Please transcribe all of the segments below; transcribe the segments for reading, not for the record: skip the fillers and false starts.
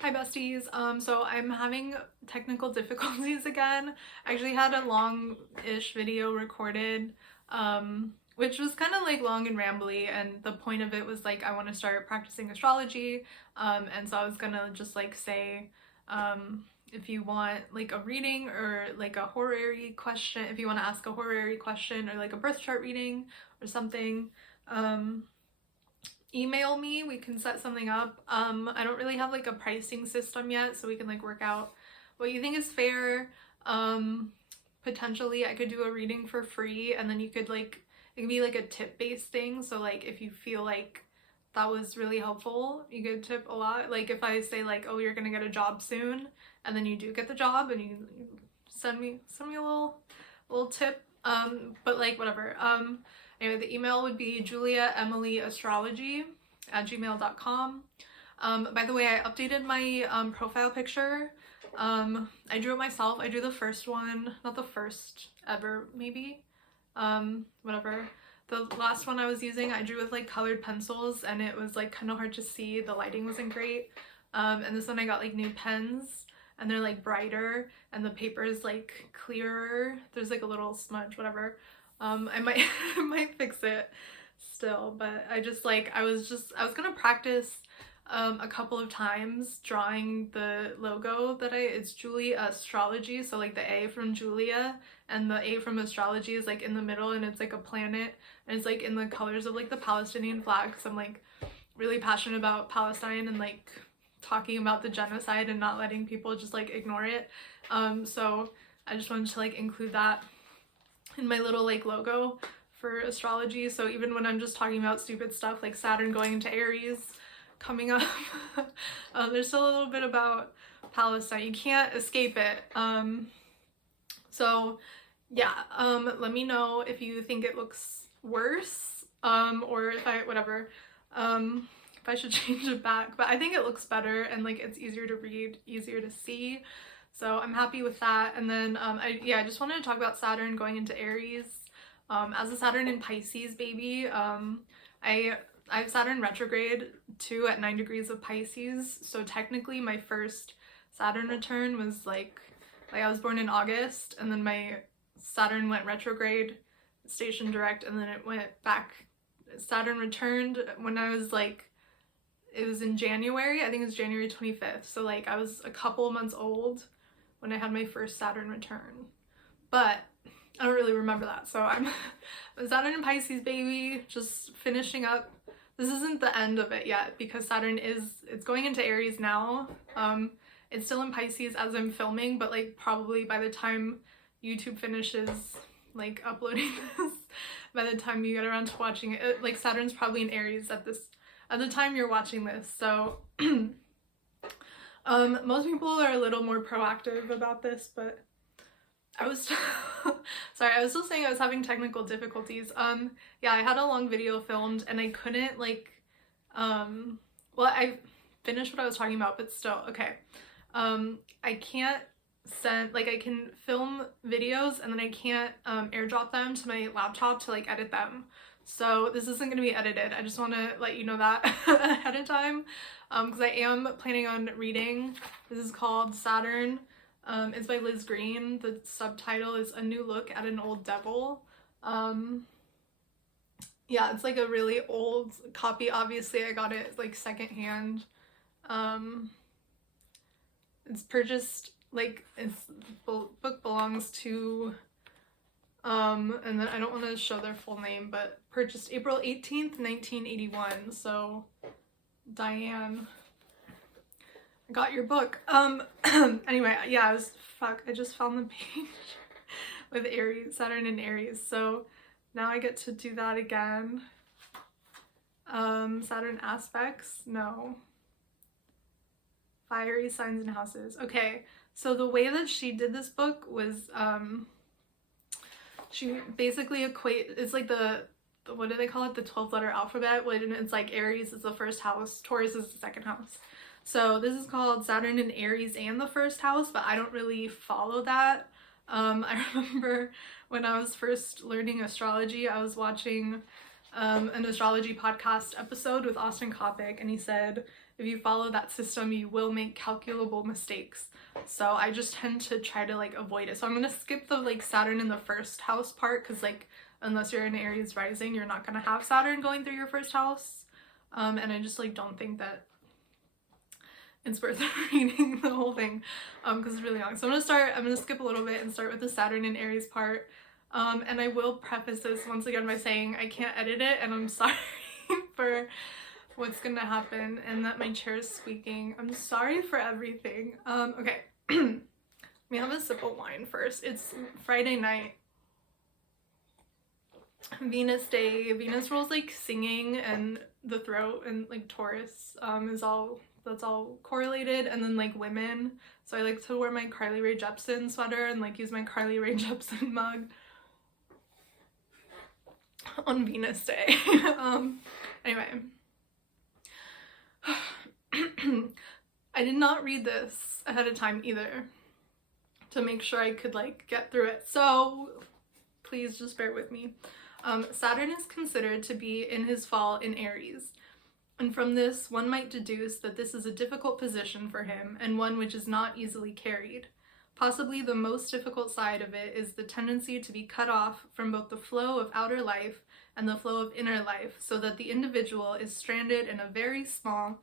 Hi besties. So I'm having technical difficulties again. I actually had a long-ish video recorded, which was kind of like long and rambly, and the point of it was like I want to start practicing astrology. And so I was gonna just like say, if you want like a reading or like a horary question, if you want to ask a horary question or like a birth chart reading or something, email me, we can set something up. I don't really have like a pricing system yet, so we can like work out what you think is fair. Potentially I could do a reading for free, and then you could like, it could be like a tip based thing, so like if you feel like that was really helpful, you could tip a lot. Like if I say like, oh, you're gonna get a job soon, and then you do get the job and you send me a little tip, but like whatever. Anyway, the email would be juli.a.strology@gmail.com. By the way, I updated my profile picture. I drew it myself. I drew the first one, not the first ever, maybe. Whatever. The last one I was using, I drew with like colored pencils, and it was like kind of hard to see. The lighting wasn't great. And this one I got like new pens, and they're like brighter, and the paper is like clearer. There's like a little smudge, whatever. I might I might fix it still, but I was gonna practice a couple of times drawing the logo that it's juli.a.strology, so like the A from Julia and the A from astrology is like in the middle, and it's like a planet, and it's like in the colors of like the Palestinian flag, because I'm like really passionate about Palestine and like talking about the genocide and not letting people just like ignore it. So I just wanted to like include that in my little like logo for astrology, so even when I'm just talking about stupid stuff like Saturn going into Aries coming up, there's still a little bit about Palestine. You can't escape it. So yeah, let me know if you think it looks worse, or if I if I should change it back, but I think it looks better, and like it's easier to read, easier to see. So I'm happy with that. And then I just wanted to talk about Saturn going into Aries. As a Saturn in Pisces baby, I have Saturn retrograde too at 9 degrees of Pisces. So technically my first Saturn return was like I was born in August, and then my Saturn went retrograde, station direct, and then it went back. Saturn returned when I was like, it was in January, I think it was January 25th. So like I was a couple months old when I had my first Saturn return, but I don't really remember that. So I'm a Saturn in Pisces baby, just finishing up. This isn't the end of it yet, because Saturn it's going into Aries now. It's still in Pisces as I'm filming, but like probably by the time YouTube finishes like uploading this, by the time you get around to watching it, like Saturn's probably in Aries at the time you're watching this. So most people are a little more proactive about this, but I was sorry, I was still saying I was having technical difficulties. Yeah, I had a long video filmed, and I couldn't like well, I finished what I was talking about, but still, okay. I can't send, like, I can film videos and then I can't airdrop them to my laptop to like edit them. So this isn't going to be edited. I just want to let you know that ahead of time, because I am planning on reading. This is called Saturn. It's by Liz Green. The subtitle is A New Look at an Old Devil. Yeah, it's like a really old copy. Obviously, I got it like secondhand. It's purchased, like, book belongs to and then I don't want to show their full name, but purchased April 18th, 1981. So Diane, I got your book. Anyway, yeah, I just found the page with Aries, Saturn and Aries. So now I get to do that again. Saturn aspects, no. Fiery signs and houses. Okay, so the way that she did this book was, she basically it's like the what do they call it? The 12-letter alphabet, when it's like Aries is the first house, Taurus is the second house. So this is called Saturn in Aries and the first house, but I don't really follow that. I remember when I was first learning astrology, I was watching an astrology podcast episode with Austin Coppock, and he said if you follow that system, you will make calculable mistakes. So I just tend to try to like avoid it. So I'm gonna skip the like Saturn in the first house part, because like unless you're an Aries rising, you're not gonna have Saturn going through your first house. And I just like don't think that it's worth reading the whole thing, because it's really long. So I'm gonna skip a little bit and start with the Saturn in Aries part. And I will preface this once again by saying I can't edit it, and I'm sorry for what's gonna happen, and that my chair is squeaking. I'm sorry for everything. Okay. Let me have a sip of wine first. It's Friday night. Venus day. Venus rules like singing and the throat, and like Taurus that's all correlated, and then like women. So I like to wear my Carly Rae Jepsen sweater and like use my Carly Rae Jepsen mug on Venus day. Anyway. I did not read this ahead of time either to make sure I could like get through it, so please just bear with me. Saturn is considered to be in his fall in Aries, and from this one might deduce that this is a difficult position for him and one which is not easily carried. Possibly the most difficult side of it is the tendency to be cut off from both the flow of outer life and the flow of inner life, so that the individual is stranded in a very small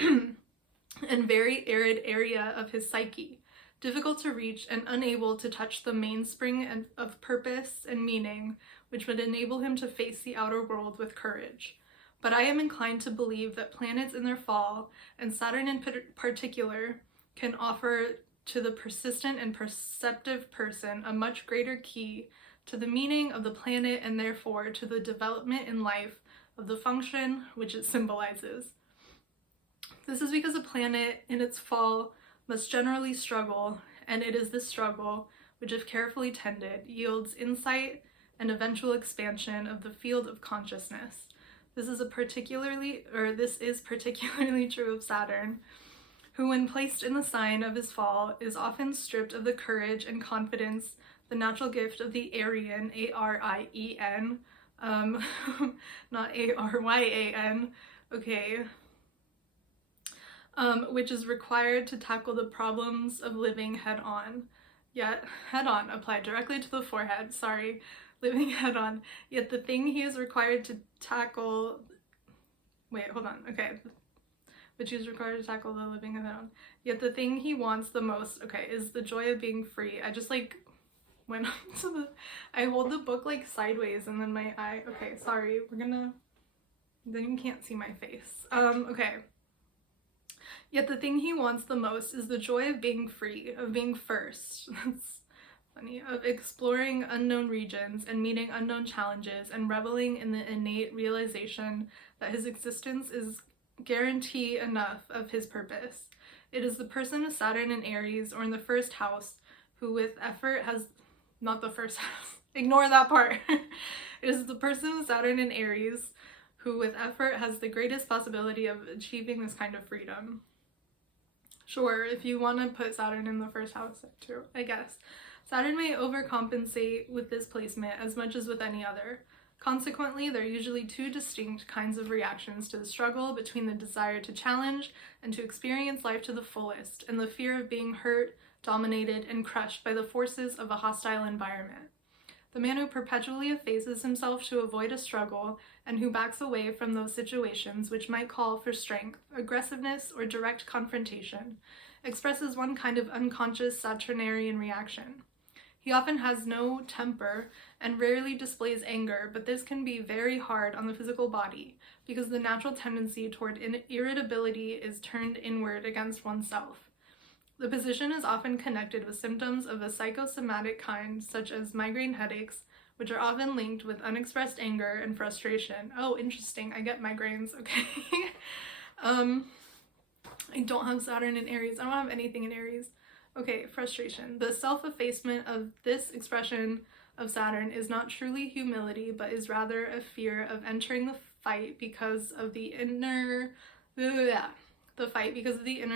and very arid area of his psyche, difficult to reach and unable to touch the mainspring of purpose and meaning, which would enable him to face the outer world with courage. But I am inclined to believe that planets in their fall, and Saturn in particular, can offer to the persistent and perceptive person a much greater key to the meaning of the planet, and therefore to the development in life of the function which it symbolizes. This is because a planet in its fall must generally struggle, and it is this struggle which, if carefully tended, yields insight and eventual expansion of the field of consciousness. This is particularly true of Saturn, who, when placed in the sign of his fall, is often stripped of the courage and confidence, the natural gift of the Aryan, A-R-I-E-N, not A-R-Y-A-N, okay, which is required to tackle the problems of living head on. Yet, head on, applied directly to the forehead, sorry, living head on. Yet the thing he is required to tackle, which he is required to tackle the living head on. Yet the thing he wants the most, is the joy of being free. I just like went up to I hold the book like sideways and then my eye, sorry, then you can't see my face. Yet the thing he wants the most is the joy of being free, of being first. That's funny. Of exploring unknown regions and meeting unknown challenges and reveling in the innate realization that his existence is guarantee enough of his purpose. It is the person of Saturn in Aries, or in the first house, who with effort has, not the first house, ignore that part. It is the person of Saturn in Aries who with effort has the greatest possibility of achieving this kind of freedom. Sure, if you want to put Saturn in the first house too, I guess. Saturn may overcompensate with this placement as much as with any other. Consequently, there are usually two distinct kinds of reactions to the struggle between the desire to challenge and to experience life to the fullest, and the fear of being hurt, dominated, and crushed by the forces of a hostile environment. The man who perpetually effaces himself to avoid a struggle, and who backs away from those situations which might call for strength, aggressiveness, or direct confrontation, expresses one kind of unconscious Saturnarian reaction. He often has no temper and rarely displays anger, but this can be very hard on the physical body because the natural tendency toward irritability is turned inward against oneself. The position is often connected with symptoms of a psychosomatic kind, such as migraine headaches, which are often linked with unexpressed anger and frustration. Oh, interesting. I get migraines. Okay. I don't have Saturn in Aries. I don't have anything in Aries. Okay, frustration. The self-effacement of this expression of Saturn is not truly humility, but is rather a fear of entering the fight because of the inner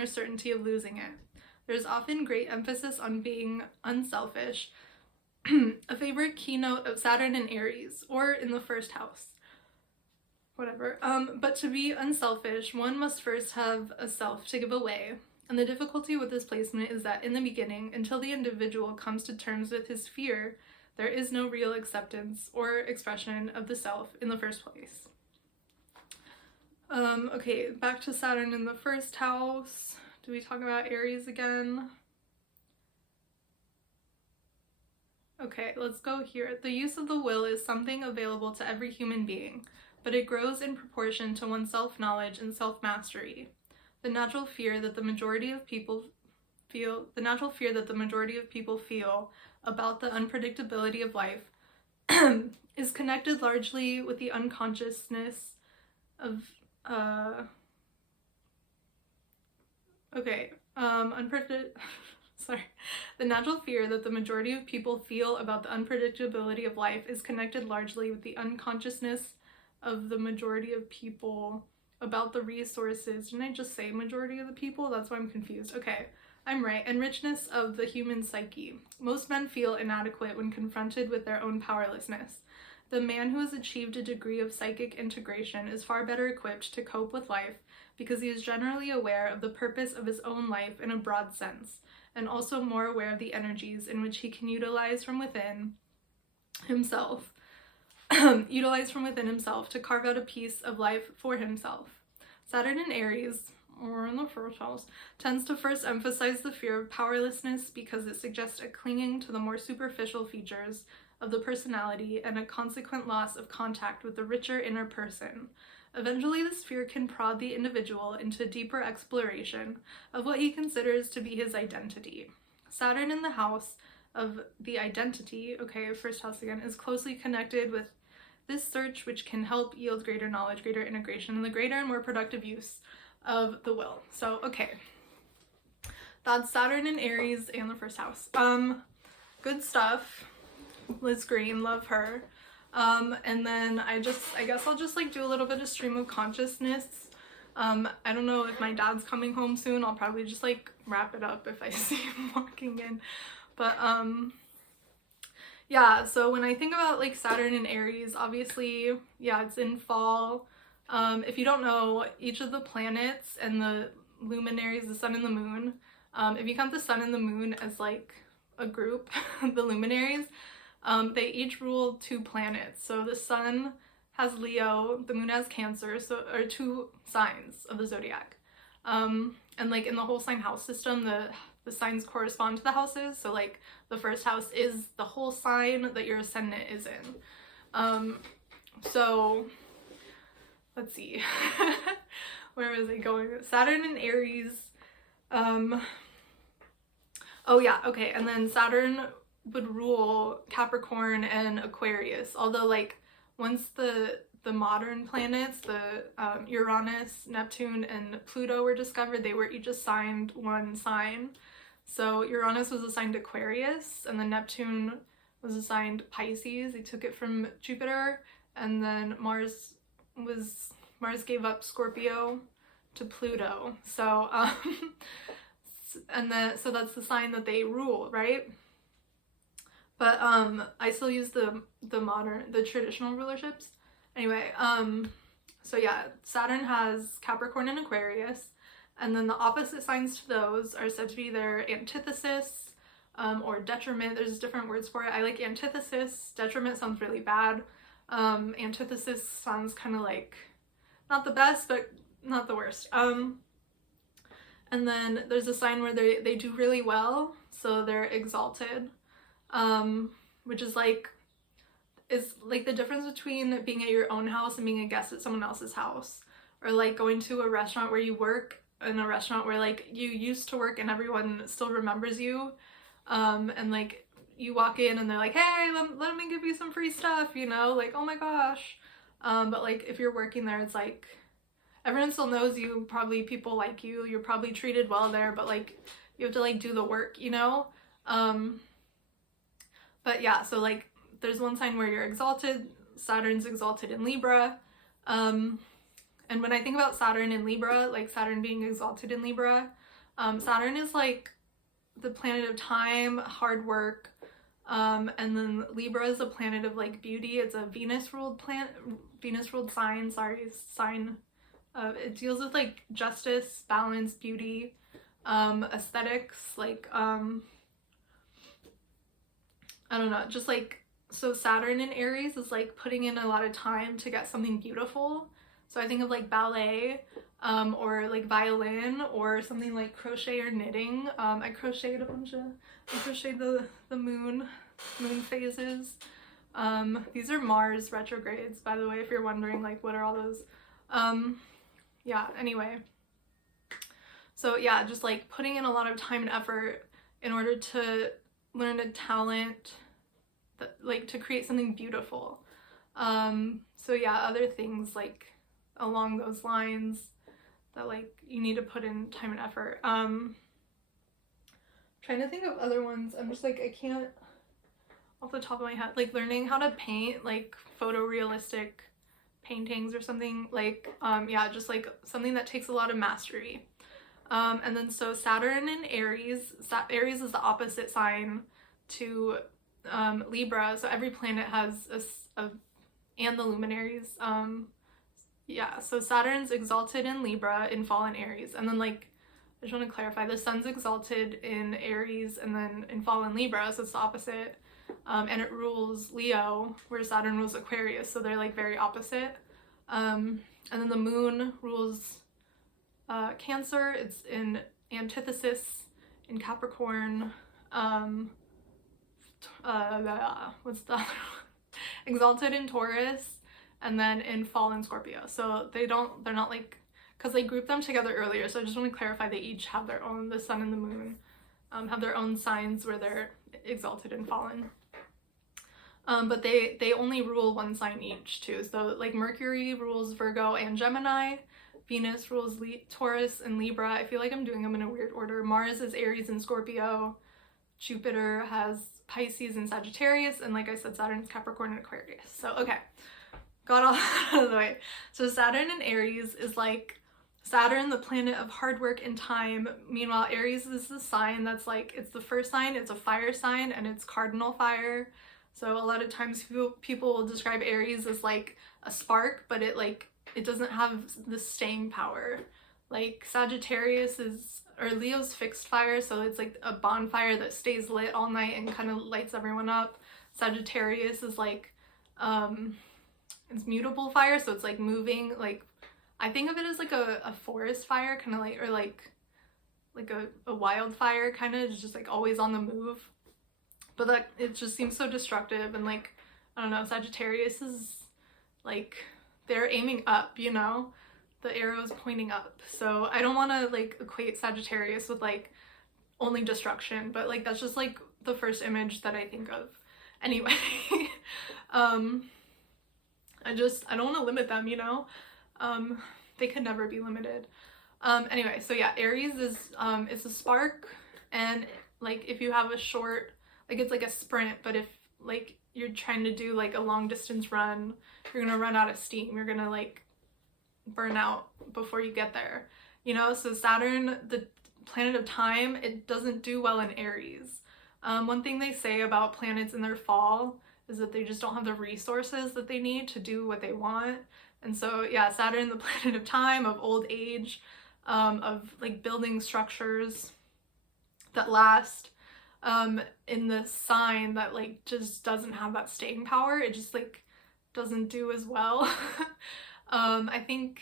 certainty of losing it. There's often great emphasis on being unselfish, a favorite keynote of Saturn in Aries, or in the first house. whatever. But to be unselfish, one must first have a self to give away. And the difficulty with this placement is that in the beginning, until the individual comes to terms with his fear, there is no real acceptance or expression of the self in the first place. Okay, back to Saturn in the first house. Do we talk about Aries again? Okay, let's go here. The use of the will is something available to every human being, but it grows in proportion to one's self-knowledge and self-mastery. The natural fear that the majority of people feel about the unpredictability of life is connected largely with the unconsciousness of The natural fear that the majority of people feel about the unpredictability of life is connected largely with the unconsciousness of the majority of people about the resources. Didn't I just say majority of the people? That's why I'm confused. Okay, I'm right. And richness of the human psyche. Most men feel inadequate when confronted with their own powerlessness. The man who has achieved a degree of psychic integration is far better equipped to cope with life because he is generally aware of the purpose of his own life in a broad sense, and also more aware of the energies in which he can utilize from within himself to carve out a piece of life for himself. Saturn in Aries, or in the first house, tends to first emphasize the fear of powerlessness because it suggests a clinging to the more superficial features of the personality and a consequent loss of contact with the richer inner person. Eventually, this fear can prod the individual into deeper exploration of what he considers to be his identity. Saturn in the house of the identity, okay, first house again, is closely connected with this search, which can help yield greater knowledge, greater integration, and the greater and more productive use of the will. So, okay, that's Saturn in Aries and the first house. Good stuff. Liz Green, love her. And then I guess I'll just like do a little bit of stream of consciousness. I don't know if my dad's coming home soon. I'll probably just like wrap it up if I see him walking in. But yeah, so when I think about like Saturn and Aries, obviously, yeah, it's in fall. If you don't know, each of the planets and the luminaries, the sun and the moon, if you count the sun and the moon as like a group, the luminaries, they each rule 2 planets. So the sun has Leo, the moon has Cancer, so are 2 signs of the zodiac. And like in the whole sign house system, the signs correspond to the houses. So like the first house is the whole sign that your ascendant is in. So let's see. Where was I going? Saturn and Aries. Oh yeah, okay. And then Saturn would rule Capricorn and Aquarius. Although like once the modern planets, the Uranus, Neptune, and Pluto were discovered, they were each assigned 1 sign. So Uranus was assigned Aquarius, and then Neptune was assigned Pisces. They took it from Jupiter, and then Mars gave up Scorpio to Pluto. So so that's the sign that they rule, right? But I still use the traditional rulerships. Anyway, so yeah, Saturn has Capricorn and Aquarius, and then the opposite signs to those are said to be their antithesis, or detriment. There's different words for it. I like antithesis. Detriment sounds really bad. Antithesis sounds kind of like not the best, but not the worst. And then there's a sign where they do really well, so they're exalted, which is like the difference between being at your own house and being a guest at someone else's house, or like going to a restaurant where you work, in a restaurant where like you used to work and everyone still remembers you, and like you walk in and they're like, hey, let me give you some free stuff, you know, like, oh my gosh. But like if you're working there, it's like everyone still knows you, probably people like you, you're probably treated well there, but like you have to like do the work, you know. But yeah, so like there's one sign where you're exalted. Saturn's exalted in Libra. And when I think about Saturn in Libra, like Saturn being exalted in Libra, Saturn is like the planet of time, hard work, and then Libra is a planet of like beauty. It's a Venus ruled Venus ruled sign, sorry, sign. It deals with like justice, balance, beauty, aesthetics, like I don't know, just like, so Saturn in Aries is like putting in a lot of time to get something beautiful. So I think of like ballet, or like violin, or something like crochet or knitting. I crocheted the moon phases. These are Mars retrogrades, by the way, if you're wondering like what are all those. Yeah, anyway. So yeah, just like putting in a lot of time and effort in order to learn a talent, that, like to create something beautiful. So yeah, other things like along those lines that like you need to put in time and effort. Trying to think of other ones. I'm just like, I can't off the top of my head. Like learning how to paint like photorealistic paintings or something, like yeah, just like something that takes a lot of mastery. And then so Saturn in Aries, Aries is the opposite sign to Libra, so every planet has and the luminaries. Yeah, so Saturn's exalted in Libra, in fallen Aries, and then like I just want to clarify, the sun's exalted in Aries and then in fallen Libra, so it's the opposite. And it rules Leo, where Saturn rules Aquarius, so they're like very opposite. And then the moon rules Cancer, it's in antithesis in Capricorn. What's the other one? Exalted in Taurus, and then in fallen Scorpio. So they're not like, because they grouped them together earlier, so I just want to clarify they each have their own, the sun and the moon have their own signs where they're exalted and fallen. But they only rule one sign each too. So like Mercury rules Virgo and Gemini, Venus rules Taurus and Libra. I feel like I'm doing them in a weird order. Mars is Aries and Scorpio. Jupiter has Pisces and Sagittarius, and like I said, Saturn's Capricorn and Aquarius. So okay, got all out of the way. So Saturn in Aries is like Saturn, the planet of hard work and time. Meanwhile, Aries is the sign that's like, it's the first sign, it's a fire sign, and it's cardinal fire. So a lot of times people will describe Aries as like a spark, but it doesn't have the staying power. Like Sagittarius or Leo's fixed fire, so it's like a bonfire that stays lit all night and kind of lights everyone up. Sagittarius is like, it's mutable fire, so it's like moving, like, I think of it as like a forest fire, kind of like, or like a wildfire, kind of just like always on the move. But like, it just seems so destructive, and like, I don't know, Sagittarius is like, they're aiming up, you know? The arrow is pointing up. So I don't want to like equate Sagittarius with like only destruction, but like that's just like the first image that I think of. Anyway, I don't want to limit them, you know? They could never be limited. Anyway, so yeah, Aries is it's a spark, and like if you have a short, like it's like a sprint, but if like you're trying to do like a long distance run, you're gonna run out of steam, you're gonna like burn out before you get there, you know? So Saturn, the planet of time, it doesn't do well in Aries. One thing they say about planets in their fall is that they just don't have the resources that they need to do what they want. And so yeah, Saturn, the planet of time, of old age, of like building structures that last, in the sign that like just doesn't have that staying power, it just like doesn't do as well. I think,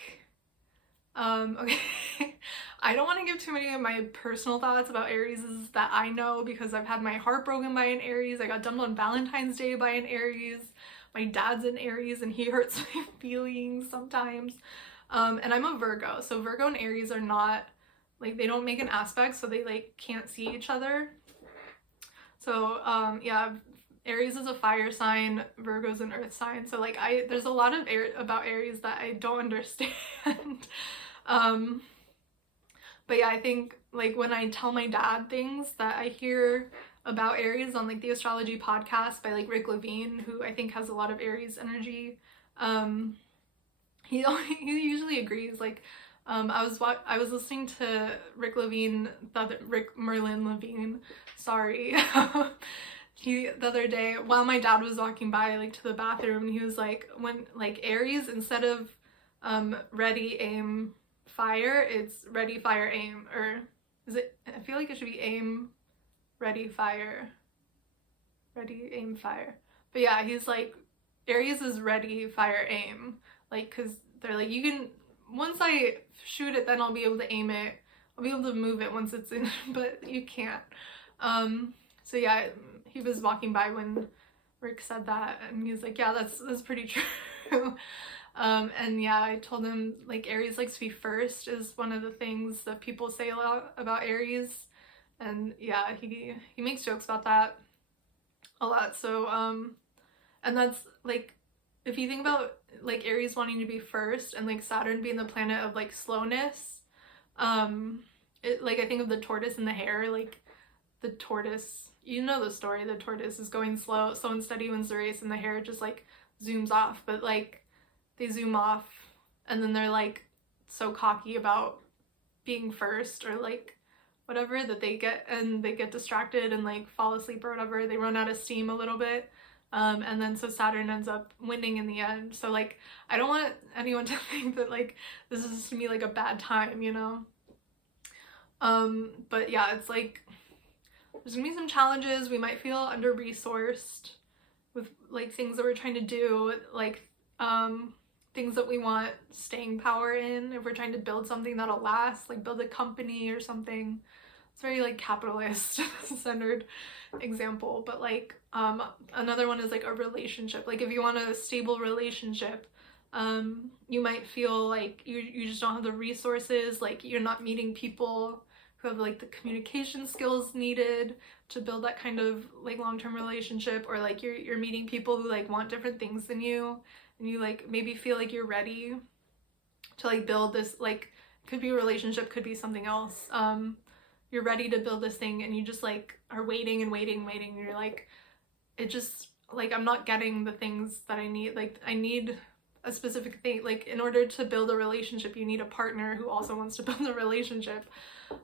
okay, I don't want to give too many of my personal thoughts about Aries that I know, because I've had my heart broken by an Aries. I got dumped on Valentine's Day by an Aries. My dad's an Aries and he hurts my feelings sometimes. And I'm a Virgo, so Virgo and Aries are not, like, they don't make an aspect, so they like can't see each other. So yeah, Aries is a fire sign, Virgo's an earth sign, so like there's a lot of about Aries that I don't understand. But yeah, I think like when I tell my dad things that I hear about Aries on like the astrology podcast by like Rick Levine, who I think has a lot of Aries energy, he usually agrees. Like I was listening to Rick Merlin Levine, sorry, the other day while my dad was walking by like to the bathroom, he was like, when like Aries, instead of ready aim fire, it's ready fire aim, or is it, I feel like it should be aim ready fire, ready aim fire. But yeah, he's like, Aries is ready fire aim, like, because they're like, you can, once I shoot it, then I'll be able to aim it, I'll be able to move it once it's in, but you can't. So yeah, he was walking by when Rick said that, and he's like, yeah, that's pretty true. And yeah, I told him like Aries likes to be first is one of the things that people say a lot about Aries, and yeah, he makes jokes about that a lot. So and that's like, if you think about like Aries wanting to be first and like Saturn being the planet of like slowness, it, like I think of the tortoise and the hare, like the tortoise, you know the story, the tortoise is going slow and steady wins the race, and the hare just like zooms off, but like they zoom off and then they're like so cocky about being first or like whatever that they get distracted and like fall asleep or whatever, they run out of steam a little bit. And then so Saturn ends up winning in the end. So like I don't want anyone to think that like this is to me like a bad time, you know. But yeah, it's like there's gonna be some challenges. We might feel under-resourced with like things that we're trying to do, like things that we want staying power in. If we're trying to build something that'll last, like build a company or something. It's very like capitalist centered example, but like another one is like a relationship. Like if you want a stable relationship, you might feel like you just don't have the resources, like you're not meeting people who have like the communication skills needed to build that kind of like long-term relationship, or like you're meeting people who like want different things than you, and you like maybe feel like you're ready to like build this, like could be a relationship, could be something else. You're ready to build this thing and you just like are waiting and you're like, it just like I'm not getting the things that I need. Like I need a specific thing. Like in order to build a relationship, you need a partner who also wants to build a relationship.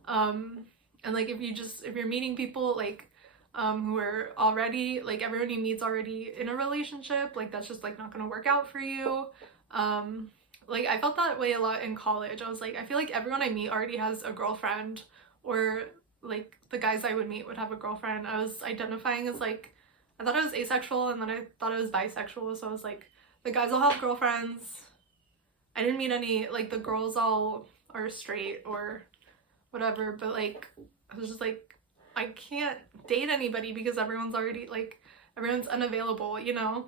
And like if you're meeting people like who are already, like everyone you meet's already in a relationship, like that's just like not gonna work out for you. Like I felt that way a lot in college. I was like, I feel like everyone I meet already has a girlfriend, or like the guys I would meet would have a girlfriend. I was identifying as like, I thought I was asexual and then I thought I was bisexual, so I was like, the guys all have girlfriends. I didn't meet any, like the girls all are straight or whatever, but like I was just like, I can't date anybody because everyone's already like, everyone's unavailable, you know.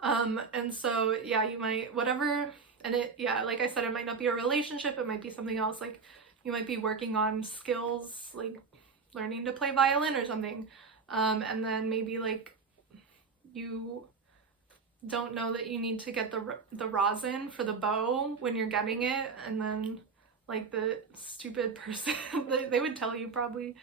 And so yeah, you might whatever, and it, yeah, like I said, it might not be a relationship, it might be something else. Like you might be working on skills, like learning to play violin or something, and then maybe like you don't know that you need to get the rosin for the bow when you're getting it, and then like the stupid person they would tell you probably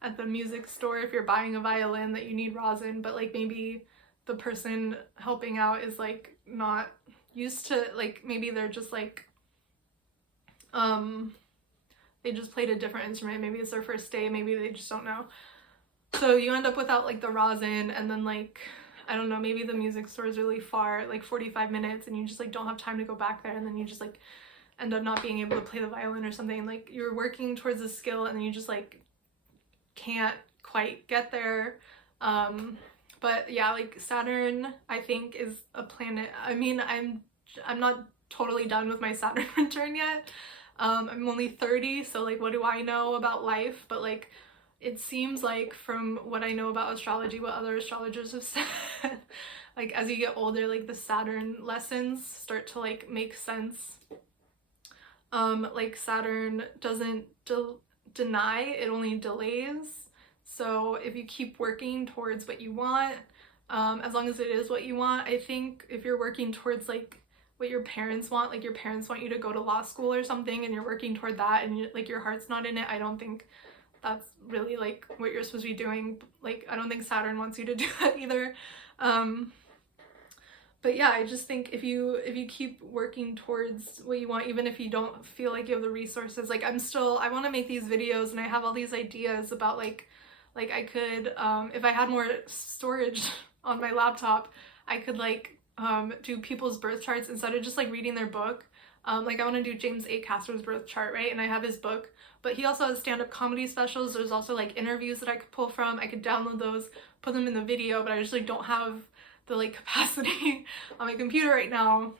at the music store if you're buying a violin that you need rosin, but like maybe the person helping out is like not used to, like maybe they're just like they just played a different instrument, maybe it's their first day, maybe they just don't know, so you end up without like the rosin, and then like I don't know, maybe the music store is really far, like 45 minutes, and you just like don't have time to go back there, and then you just like end up not being able to play the violin or something. Like you're working towards a skill and then you just like can't quite get there. But yeah, like Saturn I think is a planet, I mean I'm not totally done with my Saturn return yet. I'm only 30, so like what do I know about life, but like it seems like from what I know about astrology, what other astrologers have said, like as you get older, like the Saturn lessons start to like make sense. Like Saturn doesn't deny, it only delays. So if you keep working towards what you want, as long as it is what you want, I think if you're working towards like what your parents want, like your parents want you to go to law school or something and you're working toward that and like your heart's not in it, I don't think that's really like what you're supposed to be doing. Like I don't think Saturn wants you to do that either. But yeah, I just think if you keep working towards what you want, even if you don't feel like you have the resources, like I want to make these videos and I have all these ideas about like Like I could, if I had more storage on my laptop, I could like do people's birth charts instead of just like reading their book. Like I want to do James A. Castor's birth chart, right? And I have his book, but he also has stand-up comedy specials. There's also like interviews that I could pull from. I could download those, put them in the video, but I just like don't have the like capacity on my computer right now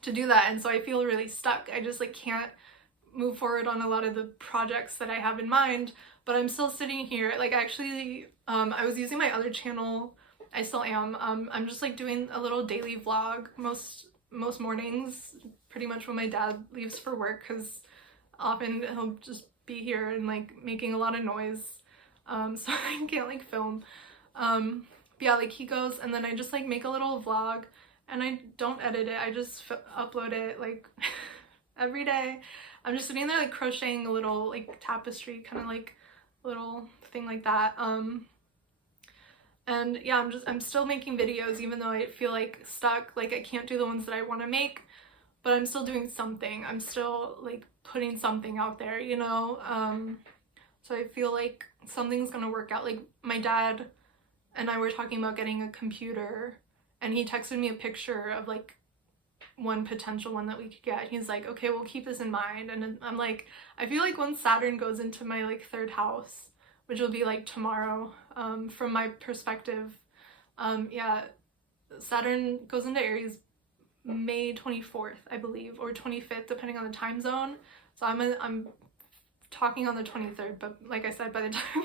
to do that. And so I feel really stuck. I just like can't move forward on a lot of the projects that I have in mind, but I'm still sitting here. Like actually, I was using my other channel. I still am. I'm just like doing a little daily vlog most mornings, pretty much when my dad leaves for work, because often he'll just be here and like making a lot of noise, so I can't like film. But yeah, like he goes and then I just like make a little vlog and I don't edit it. I just upload it like every day. I'm just sitting there like crocheting a little like tapestry, kind of like little thing like that. And yeah, I'm still making videos even though I feel like stuck, like I can't do the ones that I want to make, but I'm still doing something. I'm still like putting something out there, you know? So I feel like something's gonna work out. Like my dad and I were talking about getting a computer and he texted me a picture of like one potential one that we could get. He's like, okay, we'll keep this in mind. And I'm like, I feel like once Saturn goes into my like third house, which will be like tomorrow, from my perspective, yeah, Saturn goes into Aries May 24th, I believe, or 25th, depending on the time zone. So I'm talking on the 23rd, but like I said, by the time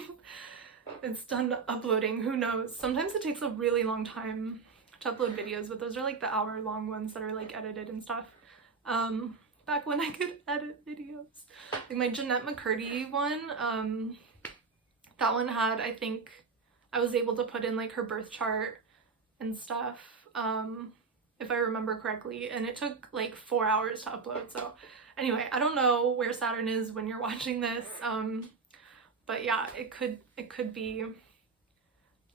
it's done uploading, who knows? Sometimes it takes a really long time to upload videos, but those are like the hour-long ones that are like edited and stuff. Back when I could edit videos. Like my Jeanette McCurdy one, that one had, I think, I was able to put in like her birth chart and stuff, if I remember correctly, and it took like 4 hours to upload. So anyway, I don't know where Saturn is when you're watching this, but yeah, it could be,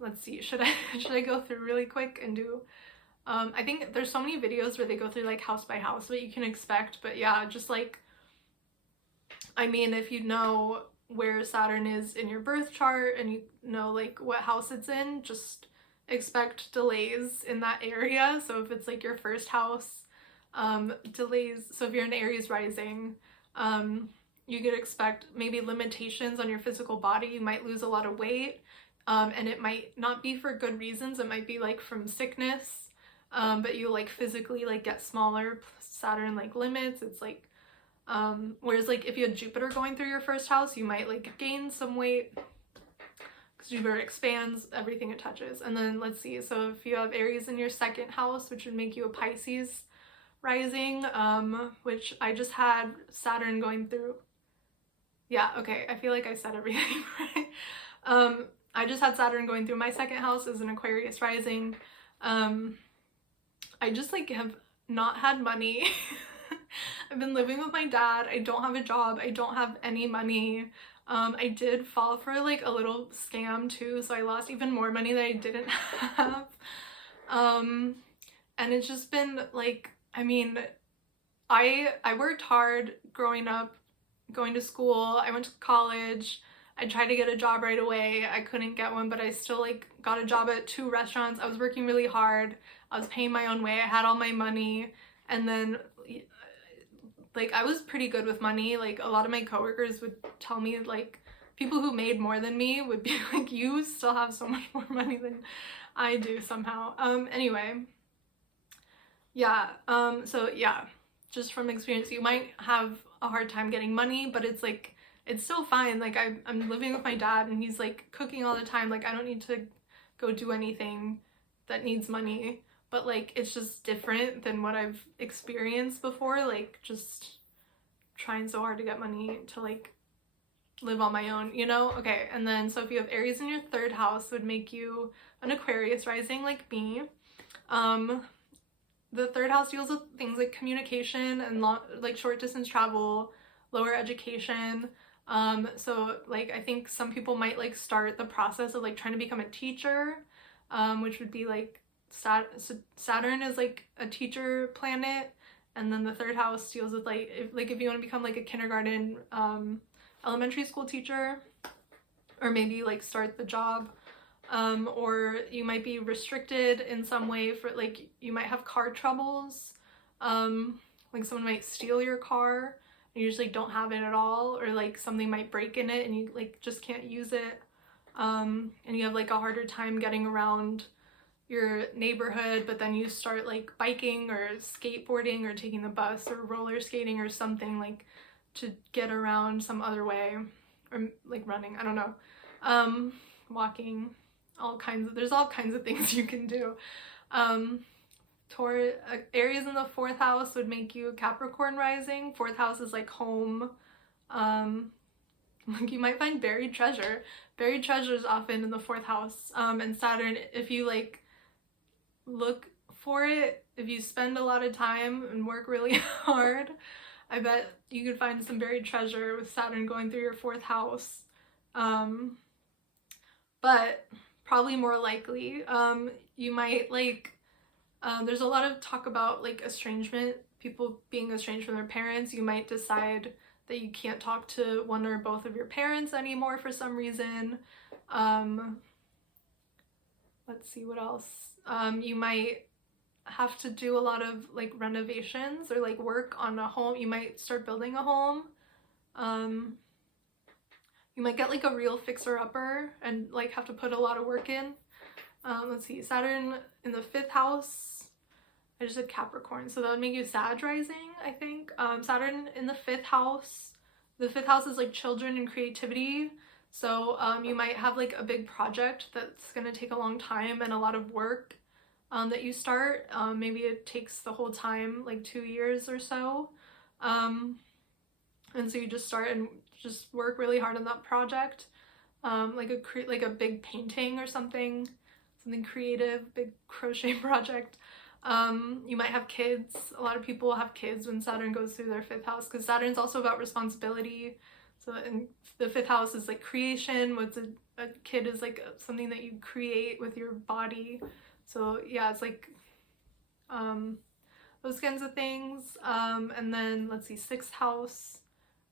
let's see, should I go through really quick and do, I think there's so many videos where they go through like house by house what you can expect, but yeah, just like, I mean, if you know where Saturn is in your birth chart and you know like what house it's in, just expect delays in that area. So if it's like your first house, delays. So if you're an Aries rising, you could expect maybe limitations on your physical body. You might lose a lot of weight, and it might not be for good reasons. It might be like from sickness, but you like physically like get smaller. Saturn like limits. It's like, whereas like if you had Jupiter going through your first house, you might like gain some weight because Jupiter expands everything it touches. And then let's see, so if you have Aries in your second house, which would make you a Pisces rising, which I just had Saturn going through. Yeah, okay, I feel like I said everything right. I just had Saturn going through my second house as an Aquarius rising. I just like have not had money. I've been living with my dad. I don't have a job. I don't have any money. I did fall for like a little scam too, so I lost even more money that I didn't have. And it's just been like, I mean, I worked hard growing up, going to school. I went to college. I tried to get a job right away. I couldn't get one, but I still like got a job at 2 restaurants. I was working really hard. I was paying my own way. I had all my money. And then like I was pretty good with money. Like a lot of my coworkers would tell me, like people who made more than me would be like, you still have so much more money than I do somehow. Anyway, yeah, so yeah, just from experience, you might have a hard time getting money, but it's like, it's still fine. Like I'm living with my dad and he's like cooking all the time. Like I don't need to go do anything that needs money, but like it's just different than what I've experienced before, like just trying so hard to get money to like live on my own, you know? Okay, and then so if you have Aries in your third house, would make you an Aquarius rising like me. The third house deals with things like communication and like short distance travel, lower education. So like I think some people might like start the process of like trying to become a teacher, which would be like Saturn is like a teacher planet, and then the third house deals with like if you want to become like a kindergarten, elementary school teacher. or maybe like start the job. Or you might be restricted in some way for like, you might have car troubles. Like someone might steal your car and you just like don't have it at all, or like something might break in it and you like just can't use it. And you have like a harder time getting around your neighborhood, but then you start like biking or skateboarding or taking the bus or roller skating or something like to get around some other way, or like running, I don't know, walking, there's all kinds of things you can do. Aries in the 4th house would make you Capricorn rising. 4th house is like home. Like you might find buried treasure. Buried treasure is often in the 4th house. And Saturn, if you like look for it, if you spend a lot of time and work really hard, I bet you could find some buried treasure with Saturn going through your 4th house. But probably more likely, you might like, there's a lot of talk about like estrangement, people being estranged from their parents. You might decide that you can't talk to one or both of your parents anymore for some reason. Let's see what else. You might have to do a lot of like renovations or like work on a home. You might start building a home. You might get like a real fixer-upper and like have to put a lot of work in. Let's see, Saturn in the 5th house. I just said Capricorn, so that would make you Sag rising, I think. Saturn in the 5th house. The 5th house is like children and creativity. So you might have like a big project that's gonna take a long time and a lot of work that you start. Maybe it takes the whole time, like 2 years or so. And so you just start and just work really hard on that project. Like a big painting or something creative, big crochet project. You might have kids. A lot of people have kids when Saturn goes through their 5th house, because Saturn's also about responsibility. So in the 5th house is like creation. What's a kid is like something that you create with your body. So yeah, it's like those kinds of things. And then let's see, 6th house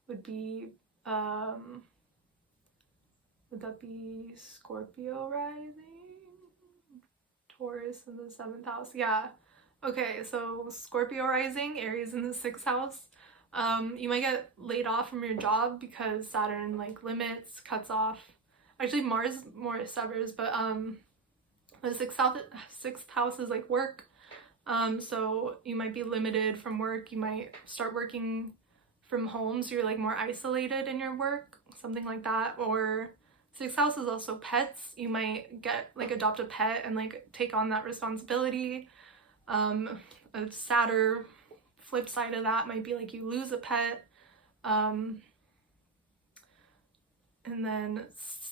would be would that be Scorpio rising? Taurus in the 7th house. Yeah. Okay, so Scorpio rising, Aries in the 6th house. You might get laid off from your job because Saturn like limits, cuts off. Actually, Mars more severs, but the 6th house is like work. So you might be limited from work. You might start working from home, so you're like more isolated in your work, something like that. Or 6th house is also pets. You might get like adopt a pet and like take on that responsibility. A sadder flip side of that might be like you lose a pet. And then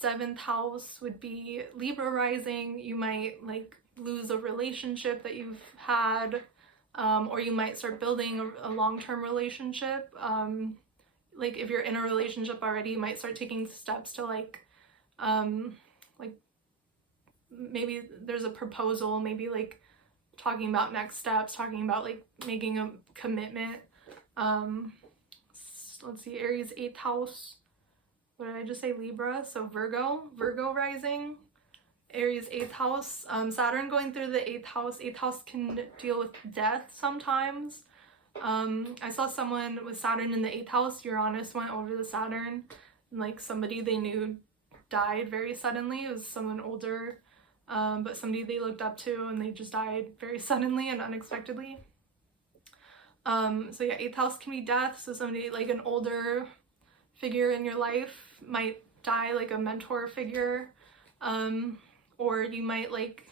7th house would be Libra rising. You might like lose a relationship that you've had, or you might start building a long-term relationship. Like if you're in a relationship already, you might start taking steps to like maybe there's a proposal, maybe like talking about next steps, talking about like making a commitment. Let's see, Aries 8th house. What did I just say? Libra. So Virgo rising, Aries 8th house. Saturn going through the 8th house. 8th house can deal with death sometimes. I saw someone with Saturn in the 8th house. Uranus went over the Saturn, and like somebody they knew died very suddenly. It was someone older, but somebody they looked up to, and they just died very suddenly and unexpectedly. So yeah, 8th house can be death. So somebody like an older figure in your life might die, like a mentor figure. Or you might like,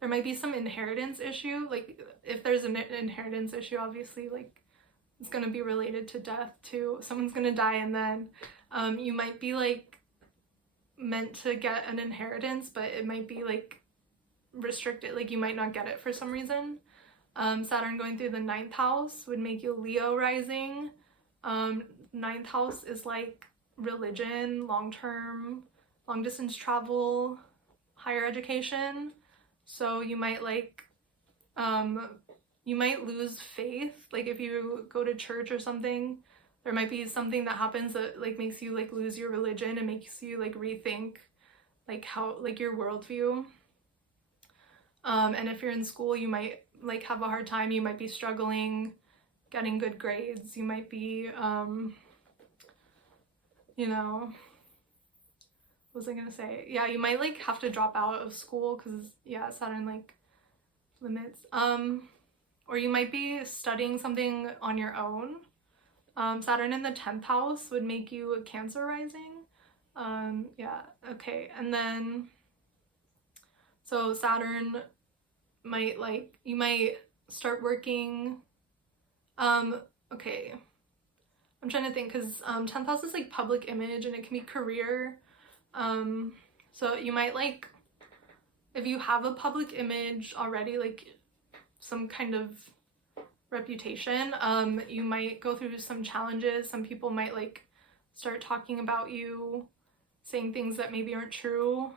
there might be some inheritance issue. Like if there's an inheritance issue, obviously like it's gonna be related to death too. Someone's gonna die, and then you might be like meant to get an inheritance, but it might be like restricted, like you might not get it for some reason. Saturn going through the 9th house would make you Leo rising. 9th house is like religion, long-term, long-distance travel, higher education. So you might like, you might lose faith. Like if you go to church or something, there might be something that happens that like makes you like lose your religion and makes you like rethink like how like your worldview. And if you're in school, you might like have a hard time, you might be struggling getting good grades, you might be you know, what was I gonna say? Yeah, you might like have to drop out of school because yeah, Saturn like limits. Or you might be studying something on your own. Saturn in the 10th house would make you a Cancer rising. Yeah, okay. And then so Saturn might like, you might start working. Okay, I'm trying to think because 10th house is like public image and it can be career. So you might like, if you have a public image already, like some kind of reputation, you might go through some challenges. Some people might like start talking about you, saying things that maybe aren't true.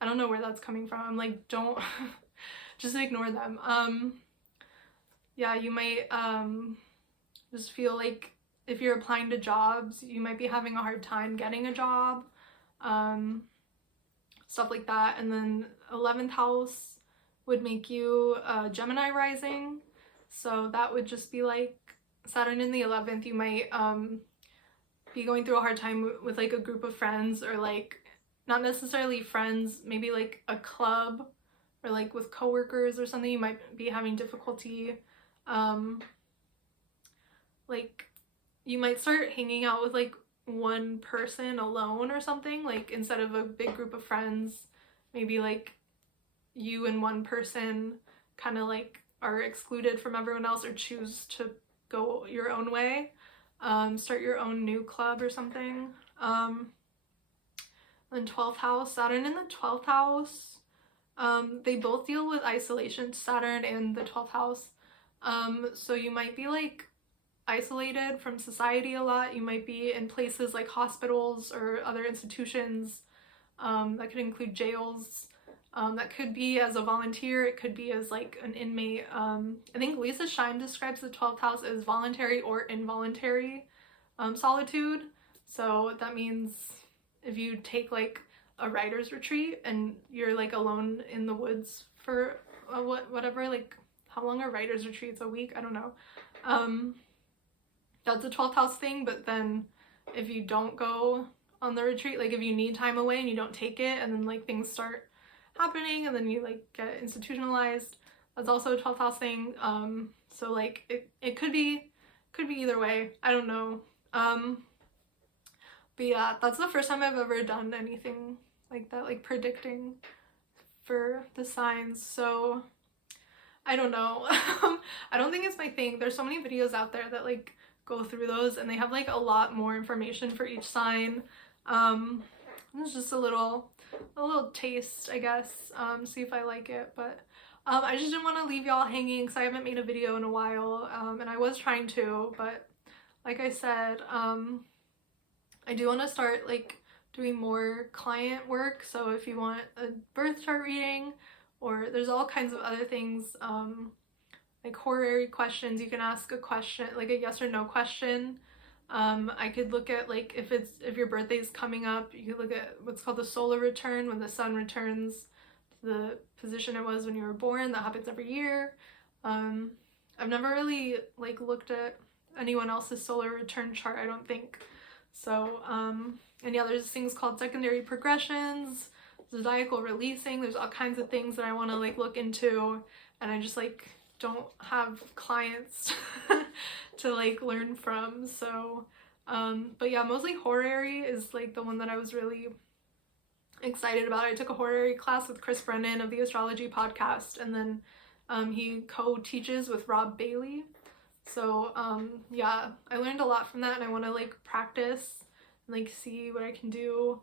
I don't know where that's coming from. I'm like, don't just ignore them. Yeah, you might just feel like if you're applying to jobs, you might be having a hard time getting a job, stuff like that. And then 11th house would make you Gemini rising. So that would just be like Saturn in the 11th. You might be going through a hard time with like a group of friends, or like not necessarily friends, maybe like a club or like with coworkers or something. You might be having difficulty. Like you might start hanging out with like one person alone or something, like instead of a big group of friends, maybe like you and one person kind of like are excluded from everyone else or choose to go your own way. Start your own new club or something. Then 12th house, Saturn in the 12th house, they both deal with isolation, Saturn and the 12th house. So you might be like isolated from society a lot. You might be in places like hospitals or other institutions. That could include jails. That could be as a volunteer, it could be as like an inmate. I think Lisa Shine describes the 12th house as voluntary or involuntary solitude. So that means if you take like a writer's retreat and you're like alone in the woods for whatever, like how long are writer's retreats? A week? I don't know. That's a 12th house thing. But then if you don't go on the retreat, like if you need time away and you don't take it, and then like things start happening and then you like get institutionalized, that's also a 12th house thing. So like it could be either way, I don't know. But yeah, that's the first time I've ever done anything like that, like predicting for the signs. So I don't know. I don't think it's my thing. There's so many videos out there that like go through those and they have like a lot more information for each sign. It's just a little taste, I guess. See if I like it. But I just didn't want to leave y'all hanging because I haven't made a video in a while, and I was trying to, but like I said, I do want to start like doing more client work. So if you want a birth chart reading, or there's all kinds of other things, like horary questions, you can ask a question, like a yes or no question. I could look at like if your birthday is coming up, you could look at what's called the solar return, when the sun returns to the position it was when you were born. That happens every year. I've never really like looked at anyone else's solar return chart, I don't think. So and yeah, there's things called secondary progressions, zodiacal releasing. There's all kinds of things that I want to like look into, and I just like don't have clients to like learn from. So but yeah, mostly horary is like the one that I was really excited about. I took a horary class with Chris Brennan of the Astrology podcast, and then he co-teaches with Rob Bailey. So yeah, I learned a lot from that, and I want to like practice and like see what I can do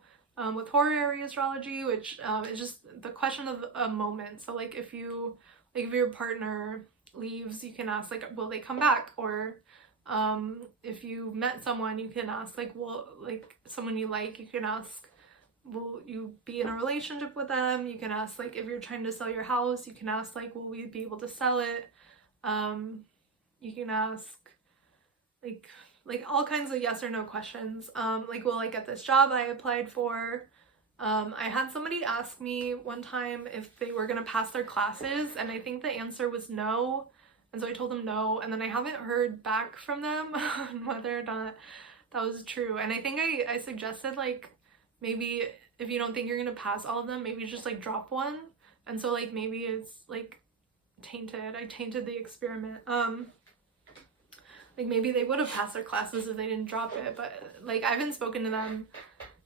with horary astrology, which is just the question of a moment. So like if your partner leaves, you can ask like, will they come back? Or if you met someone, you can ask like, well, like someone you like, you can ask, will you be in a relationship with them? You can ask like, if you're trying to sell your house, you can ask like, will we be able to sell it? You can ask like all kinds of yes or no questions. Like, will I get this job I applied for? I had somebody ask me one time if they were gonna pass their classes, and I think the answer was no, and so I told them no, and then I haven't heard back from them on whether or not that was true. And I think I suggested, like, maybe if you don't think you're gonna pass all of them, maybe just like drop one, and so like maybe it's like tainted. I tainted the experiment. Like maybe they would have passed their classes if they didn't drop it, but like I haven't spoken to them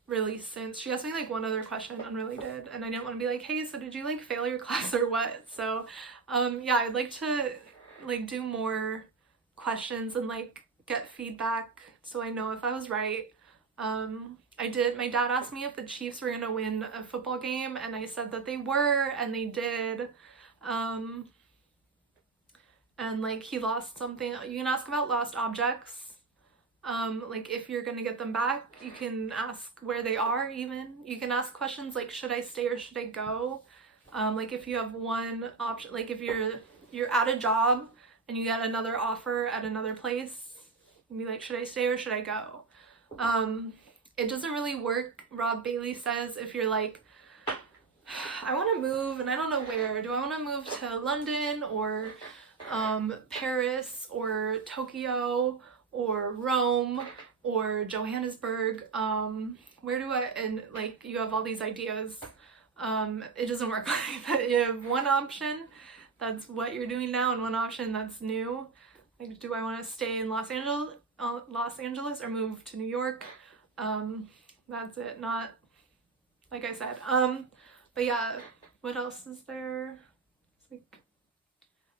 really since. She asked me like one other question unrelated, and I didn't want to be like, hey, so did you like fail your class or what? So yeah, I'd like to like do more questions and like get feedback so I know if I was right. My dad asked me if the Chiefs were gonna win a football game, and I said that they were, and they did. And like he lost something. You can ask about lost objects. Like if you're gonna get them back, you can ask where they are. Even you can ask questions like, should I stay or should I go? Like if you have one option, like if you're at a job and you get another offer at another place, you can be like, should I stay or should I go? It doesn't really work, Rob Bailey says, if you're like, I want to move and I don't know where. Do I want to move to London or Paris or Tokyo or Rome or Johannesburg? Where do I, and like you have all these ideas. It doesn't work like that. You have one option that's what you're doing now and one option that's new. Like, do I want to stay in Los Angeles or move to New York? That's it. Not like I said. But yeah, what else is there? It's like,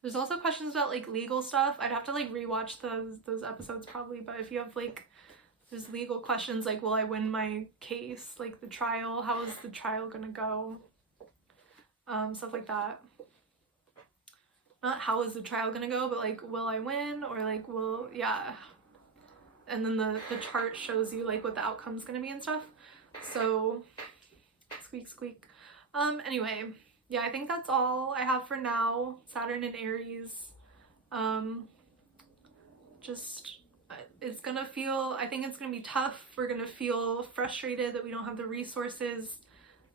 there's also questions about like legal stuff. I'd have to like rewatch those episodes probably, but if you have like, there's legal questions like, will I win my case? Like the trial, how is the trial gonna go? Stuff like that. Not how is the trial gonna go, but like, will I win? Or like, yeah. And then the chart shows you like what the outcome's gonna be and stuff. So, squeak, squeak. Anyway, yeah, I think that's all I have for now. Saturn and Aries. It's gonna feel, I think it's gonna be tough. We're gonna feel frustrated that we don't have the resources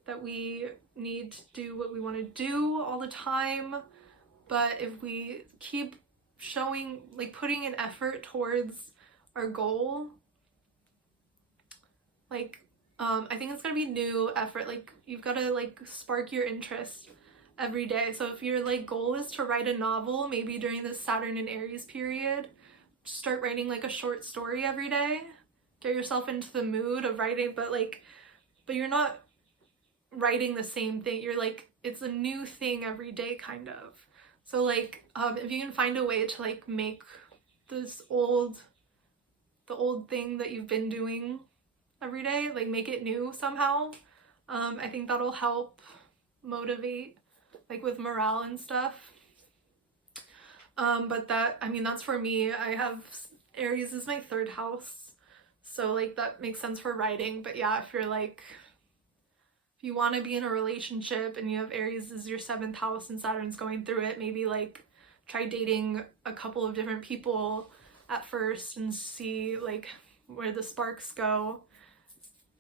that we need to do what we want to do all the time. But if we keep showing, like putting an effort towards our goal, like, I think it's gonna be new effort. Like you've got to like spark your interest every day. So if your like goal is to write a novel, maybe during this Saturn and Aries period, start writing like a short story every day. Get yourself into the mood of writing, but you're not writing the same thing. You're like, it's a new thing every day kind of. So like, if you can find a way to like make this the old thing that you've been doing every day, like make it new somehow, I think that'll help motivate, like with morale and stuff. But that's for me. I have Aries is my 3rd house, so like that makes sense for writing. But yeah, if you're like, if you want to be in a relationship and you have Aries as your 7th house and Saturn's going through it, maybe like try dating a couple of different people at first and see like where the sparks go.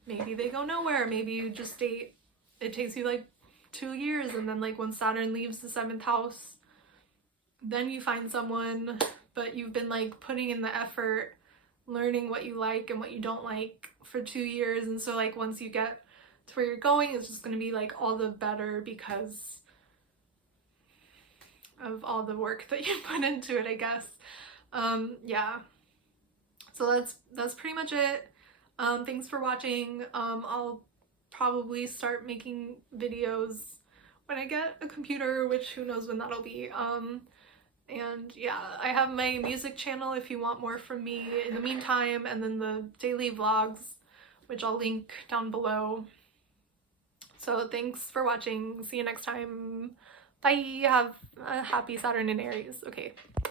Maybe they go nowhere. Maybe you just date, it takes you like 2 years, and then like when Saturn leaves the 7th house, then you find someone, but you've been like putting in the effort, learning what you like and what you don't like for 2 years. And so like once you get to where you're going, it's just going to be like all the better because of all the work that you put into it, I guess. Yeah, so that's pretty much it. Thanks for watching. I'll probably start making videos when I get a computer, which who knows when that'll be. And yeah, I have my music channel if you want more from me in the meantime, and then the daily vlogs, which I'll link down below. So thanks for watching. See you next time. Bye. Have a happy Saturn and Aries. Okay.